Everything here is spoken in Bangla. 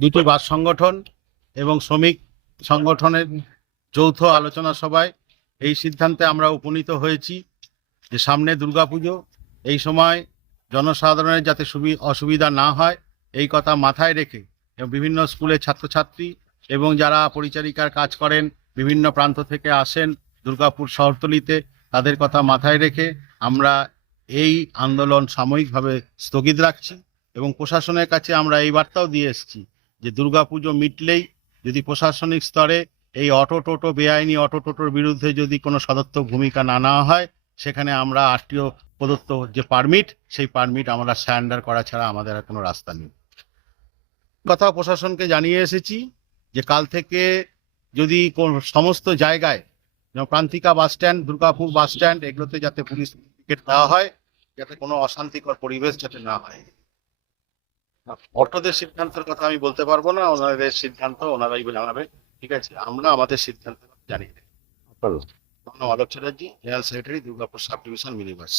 দুটি বাস সংগঠন এবং শ্রমিক সংগঠনের যৌথ আলোচনা সভায় এই সিদ্ধান্তে আমরা উপনীত হয়েছি যে সামনে দুর্গাপুজো। এই সময় জনসাধারণের যাতে সুবি অসুবিধা না হয়, এই কথা মাথায় রেখে এবং বিভিন্ন স্কুলের ছাত্রছাত্রী এবং যারা পরিচারিকার কাজ করেন, বিভিন্ন প্রান্ত থেকে আসেন দুর্গাপুর শহরতলিতে, তাদের কথা মাথায় রেখে আমরা এই আন্দোলন সাময়িকভাবে স্থগিত রাখছি এবং প্রশাসনের কাছে আমরা এই বার্তাও দিয়ে এসেছি যে দুর্গাপুজো মিটলেই যদি প্রশাসনিক স্তরে এই অটো টোটো বেআইনি অটো টোটোর বিরুদ্ধে যদি কোনো সদর্থক ভূমিকা না নেওয়া হয়, সেখানে আমরা আরটিও প্রদত্ত যে পারমিট, সেই পারমিট আমরা স্যান্ডার করা ছাড়া আমাদের আর কোনো রাস্তা নেই। কথা প্রশাসনকে জানিয়ে এসেছি যে কাল থেকে যদি কোন সমস্ত জায়গায় যেমন Prantika bus stand, Durgapur bus stand, এগুলোতে যাতে পুলিশ টিকিট দেওয়া হয়, যাতে কোনো অশান্তিকর পরিবেশ যাতে না হয়। অটোদের সিদ্ধান্তের কথা আমি বলতে পারব না ওনাদের সিদ্ধান্ত ওনারাই জানাবে। ঠিক আছে আমরা আমাদের সিদ্ধান্ত জানিয়ে দেব। ধন্যবাদ Alok Chatterjee general secretary Durgapur sub division minibus.